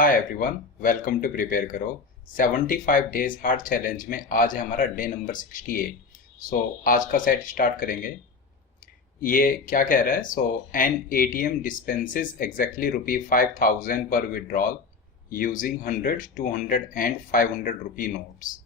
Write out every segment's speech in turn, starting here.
Hi everyone, welcome to prepare करो 75 days hard challenge में आज है हमारा डे नंबर 68। आज का सेट स्टार्ट करेंगे। ये क्या कह रहा है? N ATM डिस्पेंसेस exactly ₹5000 per withdrawal using 100, 200 and 500 rupee notes.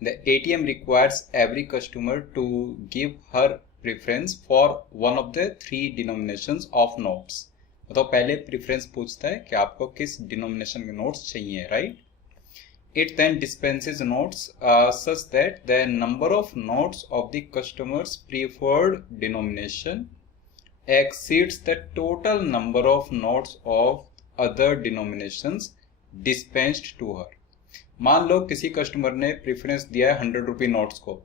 The ATM requires every customer to give her preference for one of the 3 denominations of notes. तो पहले प्रेफरेंस पूछता है कि आपको किस डिनोमिनेशन के नोट्स चाहिए, right. It then dispenses notes such that the number of notes of the customer's preferred denomination exceeds the total number of notes of other denominations dispensed to her. मान लो किसी कस्टमर ने preference दिया है 100 rupee notes को,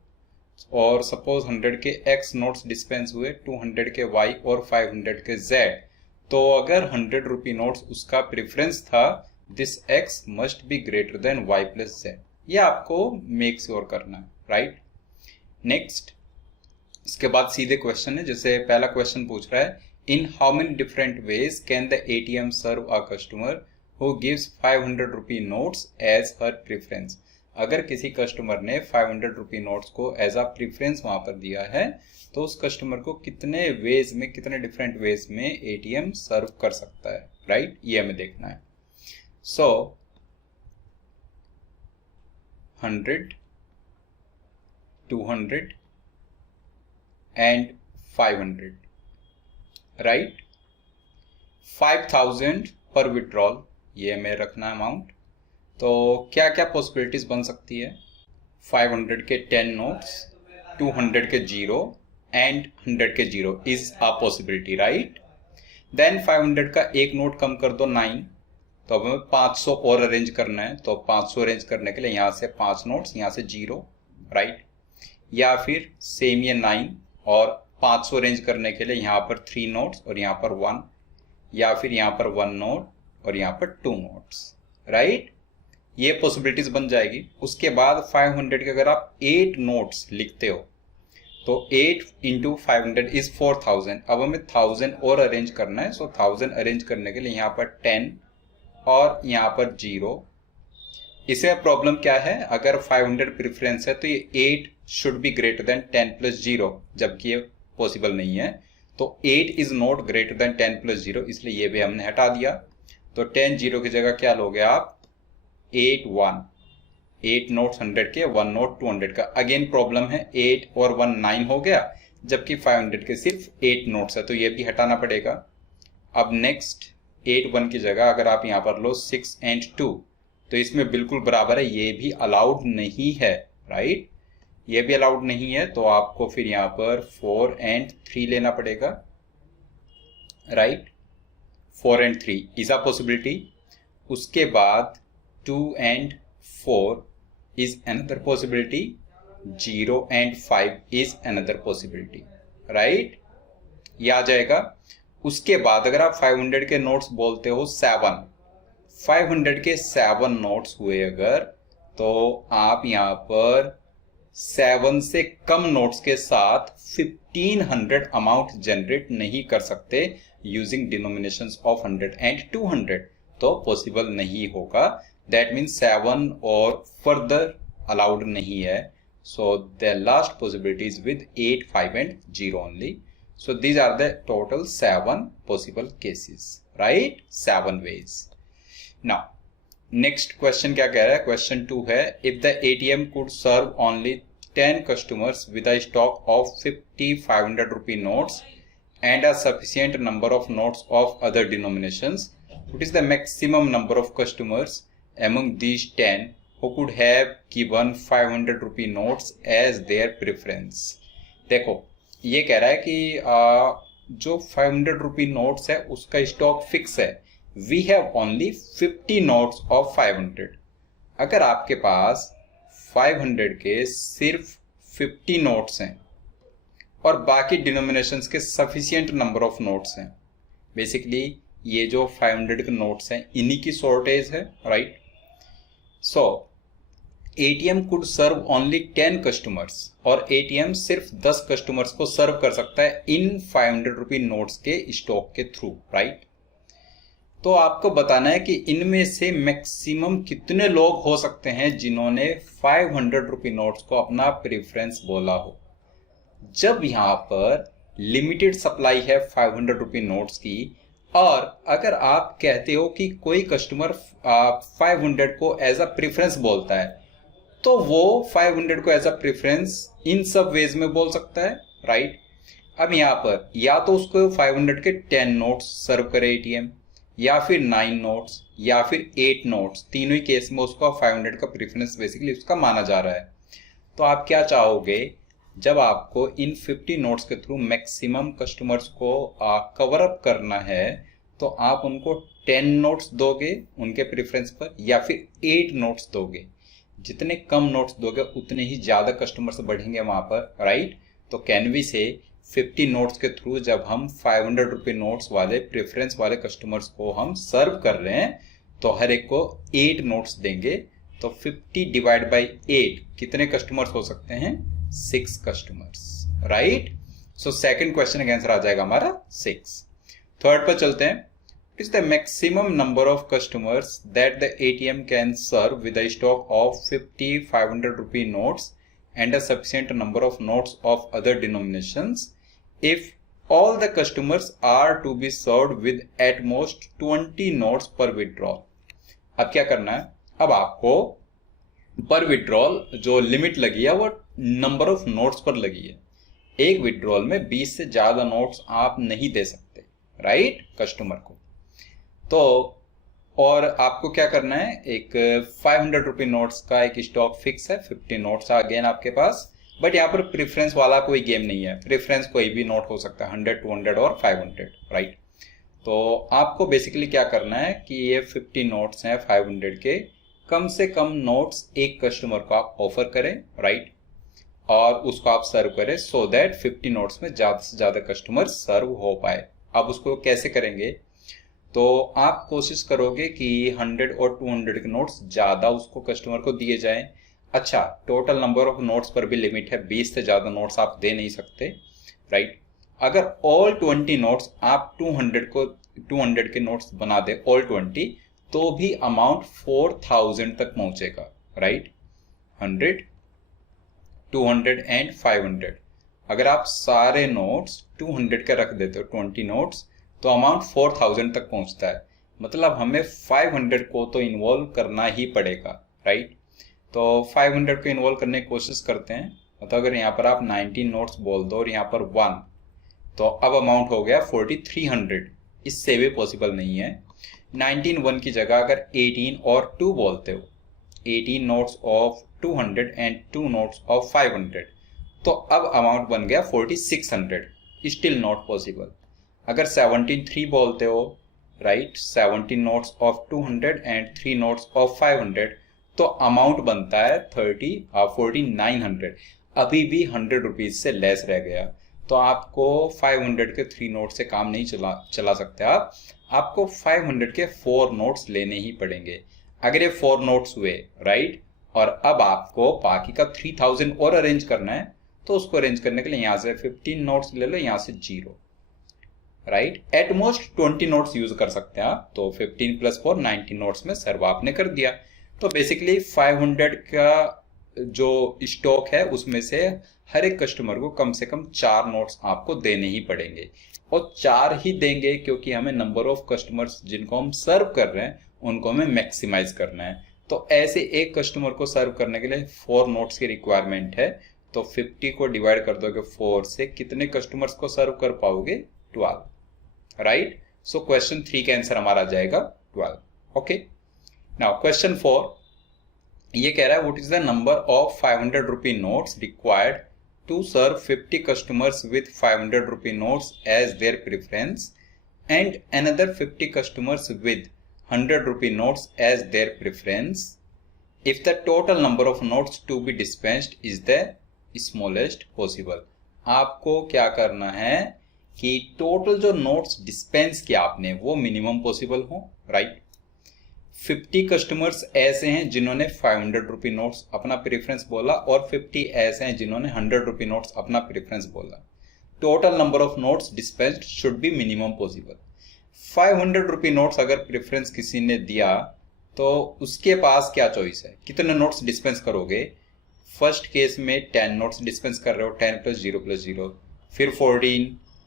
और suppose 100 के x notes dispense हुए, 200 के वाई और 500 के जेड। तो अगर 100 रुपी नोट्स उसका प्रेफरेंस था, this x must be greater than y plus z. ये आपको मेक श्योर करना है, राइट। नेक्स्ट, इसके बाद सीधे क्वेश्चन है। जैसे पहला क्वेश्चन पूछ रहा है, in how many different ways can the ATM serve a customer who gives 500 rupee notes as her preference. अगर किसी कस्टमर ने 500 रुपी नोट्स को एज अ प्रेफरेंस वहां पर दिया है, तो उस कस्टमर को कितने वेज में, कितने डिफरेंट वेज में एटीएम सर्व कर सकता है, राइट। ये हमें देखना है। 100, 200 एंड 500, राइट। 5000 पर विड्रॉल, ये हमें रखना अमाउंट। तो क्या क्या पॉसिबिलिटीज बन सकती है? 500 के 10 नोट्स, 200 के 0 एंड 100 के 0 is a possibility, right. Then 500 का एक नोट कम कर दो 9, तो अब हमें 500 और अरेंज करना है। तो 500 अरेंज करने के लिए यहाँ से 5 नोट्स, यहाँ से 0, राइट। या फिर सेम ये 9 और 500 अरेंज करने के लिए यहाँ पर 3 नोट्स और यहाँ पर 1, या फिर यहाँ पर 1 नोट और यहाँ पर 2 नोट्स, राइट। ये पॉसिबिलिटीज बन जाएगी। उसके बाद 500 के अगर आप 8 नोट्स लिखते हो, तो 8 इंटू 500 इज 4000। अब हमें 1000 और अरेंज करना है। 1000 अरेंज करने के लिए यहाँ पर 10 और यहाँ पर 0। इसमें प्रॉब्लम क्या है? अगर 500 प्रेफरेंस है तो ये 8 should be greater then 10 plus 0, जबकि ये पॉसिबल नहीं है। तो 8 is not greater than 10 plus 0, इसलिए ये भी हमने हटा दिया। तो 10 0 की जगह क्या लोगे आप? 8 नोट्स 100 के, 1 नोट 200 का। अगेन प्रॉब्लम है, 8 और 1 9 हो गया, जबकि 500 के सिर्फ 8 नोट्स है, तो ये भी हटाना पड़ेगा। अब नेक्स्ट 8 1 की जगह अगर आप यहाँ पर लो 6 एंड 2, तो इसमें बिल्कुल बराबर है, ये भी अलाउड नहीं है, राइट। ये भी अलाउड नहीं है, तो आपको फिर यहाँ पर 4 एंड 3 लेना पड़ेगा, right. 4 and 3 is a possibility. उसके बाद 2 and 4 is another possibility. 0 and 5 is another possibility, right? ये आ जाएगा। उसके बाद अगर आप 500 के नोट्स बोलते हो 7, 500 के 7 नोट्स हुए अगर, तो आप यहाँ पर 7 से कम नोट्स के साथ 1500 अमाउंट जनरेट नहीं कर सकते यूजिंग डिनोमिनेशंस ऑफ 100 एंड 200, तो पॉसिबल नहीं होगा। That means 7 और further allowed नहीं है. So the last possibility is with 8, 5 and 0 only. So these are the total 7 possible cases, right? 7 ways. Now, next question क्या कह रहा है? Question 2 है, if the ATM could serve only 10 customers with a stock of 50 500 rupee notes and a sufficient number of notes of other denominations, what is the maximum number of customers among these 10 who could have given 500 rupee notes as their preference? देखो, ये कह रहा है कि जो 500 rupee notes है उसका stock fix है। We have only 50 notes of 500। अगर आपके पास 500 के सिर्फ 50 नोट्स हैं और बाकी डिनोमिनेशंस के सफिशिएंट नंबर ऑफ नोट्स हैं, बेसिकली ये जो 500 के नोट्स हैं इन्हीं की शॉर्टेज है, right. So ATM could serve only 10 customers, और एटीएम सिर्फ 10 कस्टमर्स को सर्व कर सकता है इन 500 रुपी नोट्स के स्टॉक के थ्रू, राइट। तो आपको बताना है कि इनमें से मैक्सिमम कितने लोग हो सकते हैं जिन्होंने 500 रुपये नोट्स को अपना प्रेफरेंस बोला हो। जब यहाँ पर लिमिटेड सप्लाई है 500 रुपये नोट्स की, और अगर आप कहते हो कि कोई कस्टमर 500 को एज अ प्रेफरेंस बोलता है, तो वो 500 को एज अ प्रेफरेंस इन सब वेज में बोल सकता है, राइट। अब यहाँ पर या तो उसको 500 के 10 नोट्स सर्व करे एटीएम, या फिर 9 नोट्स, या फिर 8 नोट्स, तीनों ही केस में उसको 500 का प्रेफरेंस बेसिकली उसका माना जा रहा है। तो आप क्या चाहोगे, जब आपको इन 50 नोट्स के थ्रू मैक्सिमम कस्टमर्स को कवर अप करना है, तो आप उनको 10 नोट्स दोगे उनके प्रेफरेंस पर, या फिर 8 नोट्स दोगे। जितने कम नोट्स दोगे उतने ही ज्यादा कस्टमर्स बढ़ेंगे वहां पर, राइट। तो कैन वी से 50 नोट्स के थ्रू जब हम 500 रुपये नोट्स वाले प्रेफरेंस वाले कस्टमर्स को हम सर्व कर रहे हैं, तो हर एक को 8 नोट्स देंगे। तो 50 डिवाइड बाई 8 कितने कस्टमर्स हो सकते हैं, 6 customers, right. So second question का आंसर आ जाएगा हमारा 6। थर्ड पर चलते हैं। It is the maximum number of customers that the ATM can serve with a stock of 50 500 rupaye notes and a sufficient number of notes of other denominations if all the customers are to be served with at most 20 notes per withdrawal। अब क्या करना है, अब आपको पर withdrawal जो limit लगी है वो नंबर ऑफ नोट्स पर लगी है। एक विड्रॉल में 20 से ज्यादा नोट्स आप नहीं दे सकते, राइट, कस्टमर को। तो और आपको क्या करना है, एक 500 रुपये नोट्स का एक स्टॉक फिक्स है, 50 नोट्स अगेन आपके पास। बट यहाँ पर प्रेफरेंस वाला कोई गेम नहीं है, प्रेफरेंस कोई भी नोट हो सकता है, 100 200 और 500, राइट। तो आपको बेसिकली क्या करना है कि ये 50 नोट्स हैं 500 के, कम से कम नोट्स एक कस्टमर को आप ऑफर करें, राइट, और उसको आप सर्व करें, सो दैट 50 नोट्स में ज्यादा से ज्यादा कस्टमर सर्व हो पाए। अब उसको कैसे करेंगे, तो आप कोशिश करोगे कि 100 और 200 के नोट्स ज्यादा उसको कस्टमर को दिए जाएं। अच्छा, टोटल नंबर ऑफ नोट्स पर भी लिमिट है, 20 से ज्यादा नोट्स आप दे नहीं सकते, राइट। अगर ऑल 20 नोट्स आप 200 के नोट्स बना दे ऑल 20, तो भी अमाउंट 4000 तक पहुंचेगा, राइट। 100 200 एंड 500। अगर आप सारे नोट्स 200 के रख देते हो 20 नोट्स, तो अमाउंट 4000 तक पहुंचता है। मतलब हमें 500 को तो इन्वॉल्व करना ही पड़ेगा, राइट। तो 500 को इन्वॉल्व करने की कोशिश करते हैं। मतलब अगर यहाँ पर आप 19 नोट्स बोल दो और यहाँ पर 1, तो अब अमाउंट हो गया 4300। इससे भी पॉसिबल नहीं है। 19 1 की जगह अगर 18 और 2 बोलते हो, 18 notes of 200 and 2 notes of 500, तो अब अमाउंट बन गया 4600। Still not possible. अगर 17 3 बोलते हो, right, 17 notes of 200 and 3 notes of 500, तो अमाउंट बनता है 4900। अभी भी 100 रुपीज से लेस रह गया। तो आपको 500 के 3 नोट से काम नहीं चला सकते आप। आपको 500 के 4 नोट्स लेने ही पड़ेंगे। अगर ये 4 नोट्स हुए, राइट, और अब आपको बाकी का 3000 और अरेंज करना है, तो उसको अरेंज करने के लिए यहाँ से 15 नोट्स ले लो, यहाँ से 0, राइट। एटमोस्ट 20 नोट्स यूज कर सकते हैं आप। तो 15 + 4 19 नोट्स में सर्व आपने कर दिया। तो बेसिकली 500 का जो स्टॉक है उसमें से हर एक कस्टमर को कम से कम 4 नोट्स आपको देने ही पड़ेंगे, और 4 ही देंगे क्योंकि हमें नंबर ऑफ कस्टमर्स जिनको हम सर्व कर रहे हैं उनको हमें मैक्सिमाइज करना है। तो ऐसे एक कस्टमर को सर्व करने के लिए 4 नोट्स की रिक्वायरमेंट है। तो 50 को डिवाइड कर दोगे 4 से, कितने कस्टमर्स को सर्व कर पाओगे, 12, राइट। सो क्वेश्चन 3 का आंसर हमारा आ जाएगा 12। ओके, नाउ क्वेश्चन 4 ये कह रहा है what is the number of 500 rupaye notes required to serve 50 customers with 500 rupaye notes as their preference and another 50 customers with 100 rupaye notes as their preference if the total number of notes to be dispensed is the smallest possible. आपको क्या करना है कि total जो notes dispense किया आपने वो minimum possible हो, राइट। 50 कस्टमर्स ऐसे हैं जिन्होंने 500 रुपये नोट्स अपना प्रेफरेंस बोला, और 50 ऐसे हैं जिन्होंने 100 रुपये नोट्स अपना प्रेफरेंस बोला। Total number of notes dispensed should be minimum possible. ₹500 notes अगर प्रेफरेंस किसी ने दिया तो उसके पास क्या चॉइस है, कितने नोट्स डिस्पेंस करोगे। फर्स्ट केस में 10 नोट्स डिस्पेंस कर रहे हो, 10 + 0 + 0, फिर 14,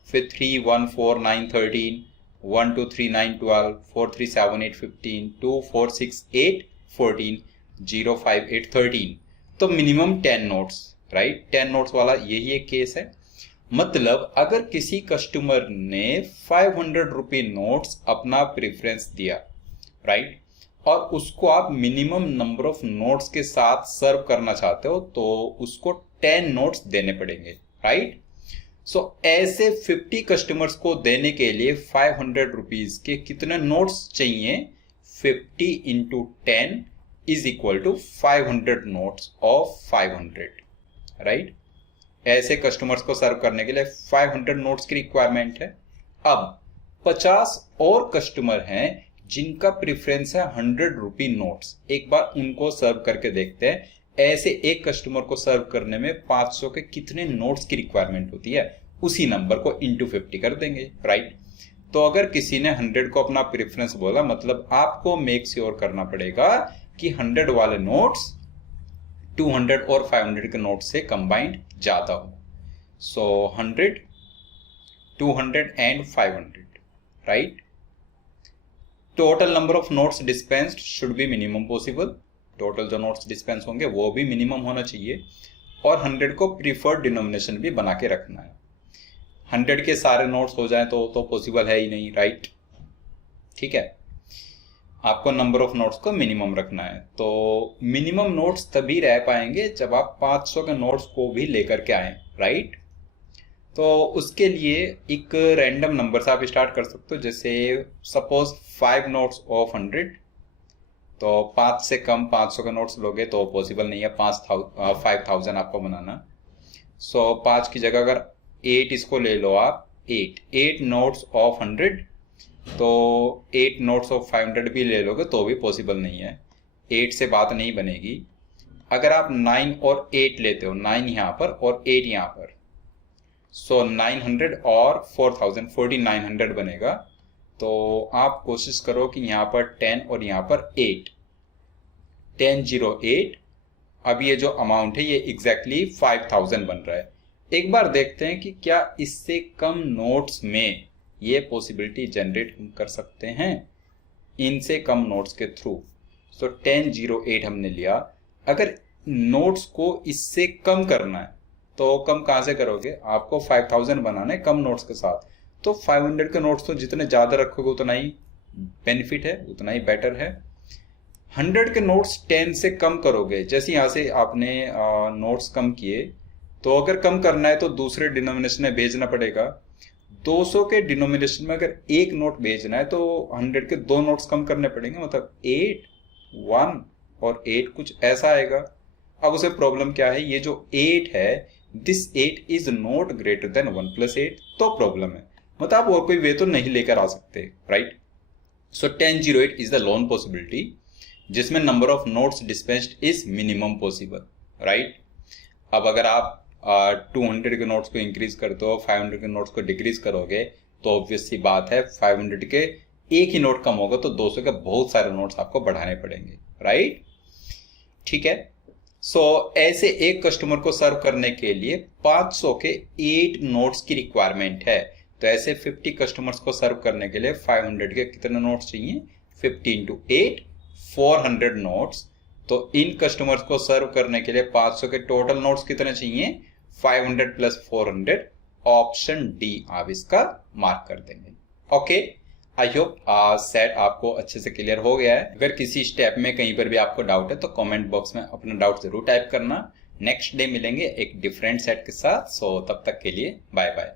फिर 3, 1, 4, 9, 13, 1, 2, 3, 9, 12, 4, 3, 7, 8, 15, 2, 4, 6, 8, 14, 0, 5, 8, 13। तो मिनिमम 10 नोट्स, राइट। 10 नोट्स वाला यही एक केस है। मतलब अगर किसी कस्टमर ने ₹500 नोट्स अपना प्रेफरेंस दिया, राइट, और उसको आप मिनिमम नंबर ऑफ नोट्स के साथ सर्व करना चाहते हो तो उसको 10 नोट्स देने पड़ेंगे, राइट। सो ऐसे 50 कस्टमर्स को देने के लिए ₹500 के कितने नोट्स चाहिए। 50 × 10 = 500 नोट्स ऑफ 500, राइट। ऐसे कस्टमर्स को सर्व करने के लिए 500 नोट्स की रिक्वायरमेंट है। अब 50 और कस्टमर हैं जिनका प्रेफरेंस है ₹100 नोट्स। एक बार उनको सर्व करके देखते हैं। ऐसे एक कस्टमर को सर्व करने में 500 के कितने नोट्स की रिक्वायरमेंट होती है, उसी नंबर को × 50 कर देंगे, राइट। तो अगर किसी ने 100 को अपना प्रेफरेंस बोला, मतलब आपको मेक श्योर करना पड़ेगा कि 100 वाले नोट्स 200 और 500 के नोट से कंबाइंड ज्यादा हो। सो 100, 200 and 500, right. Total number of notes dispensed should be minimum possible. Total जो नोट्स डिस्पेंस होंगे वो भी मिनिमम होना चाहिए। और 100 को प्रीफर्ड डिनोमिनेशन भी बना के रखना है। 100 के सारे नोट्स हो जाए तो पॉसिबल है ही नहीं, राइट। ठीक है, आपको नंबर ऑफ नोट्स को मिनिमम रखना है। तो मिनिमम नोट्स तभी रह पाएंगे जब आप 500 के नोट्स को भी लेकर के आए, राइट। तो उसके लिए एक रैंडम नंबर से आप स्टार्ट कर सकते हो। जैसे सपोज 5 नोट्स ऑफ 100, तो 5 से कम 500 के नोट्स लोगे तो पॉसिबल नहीं है 5000 आपको बनाना। सो 5 की जगह अगर 8 इसको ले लो आप, 8 नोट्स ऑफ 100, तो 8 नोट्स ऑफ 500 भी ले लोगे तो भी पॉसिबल नहीं है, 8 से बात नहीं बनेगी। अगर आप 9 और 8 लेते हो, 9 यहाँ पर और 8 यहाँ पर, सो 900 और 4000, 4900 बनेगा। तो आप कोशिश करो कि यहाँ पर 10 और यहाँ पर 8, 1008। अब ये जो अमाउंट है ये एग्जैक्टली 5000 बन रहा है। एक बार देखते हैं कि क्या इससे कम नोट्स में ये पॉसिबिलिटी जनरेट कर सकते हैं इनसे कम नोट्स के थ्रू। सो 1008 हमने लिया। अगर नोट्स को इससे कम करना है तो कम कहाँ से करोगे, आपको 5000 बनाना है कम नोट्स के साथ। तो 500 के नोट्स तो जितने ज्यादा रखोगे उतना ही बेनिफिट है, उतना ही बेटर है। 100 के नोट्स 10 से कम करोगे, जैसे यहाँ से आपने नोट्स कम किए, तो अगर कम करना है तो दूसरे डिनोमिनेशन में भेजना पड़ेगा। 200 के डिनोमिनेशन में अगर एक नोट भेजना है तो 100 के 2 नोट्स कम करने पड़ेंगे, मतलब 8, 1 और 8 कुछ ऐसा आएगा। अब उसे प्रॉब्लम क्या है, ये जो 8 है, this 8 is not greater than 1 + 8, तो प्रॉब्लम है। मतलब आप और कोई वे तो नहीं लेकर आ सकते, right. So 1008 is the lone possibility जिसमें number of notes dispensed is minimum possible, right. अब अगर आप 200 के नोट्स को इंक्रीज करते हो, 500 के नोट्स को डिक्रीज करोगे, तो ऑब्वियस सी बात है 500 के एक ही नोट कम होगा तो 200 के बहुत सारे नोट्स आपको बढ़ाने पड़ेंगे, राइट। ठीक है। सो ऐसे एक कस्टमर को सर्व करने के लिए 500 के 8 नोट्स की रिक्वायरमेंट है। तो ऐसे 50 कस्टमर्स को सर्व करने के लिए 500 के कितने नोट्स चाहिए, 50 × 8, 400 नोट्स। तो इन कस्टमर्स को सर्व करने के लिए 500 के टोटल नोट्स कितने चाहिए, 500 + 400, ऑप्शन डी आप इसका मार्क कर देंगे। ओके, आई होप सेट आपको अच्छे से क्लियर हो गया है। अगर किसी स्टेप में कहीं पर भी आपको डाउट है तो कमेंट बॉक्स में अपना डाउट जरूर टाइप करना। नेक्स्ट डे मिलेंगे एक डिफरेंट सेट के साथ। सो तब तक के लिए बाय बाय।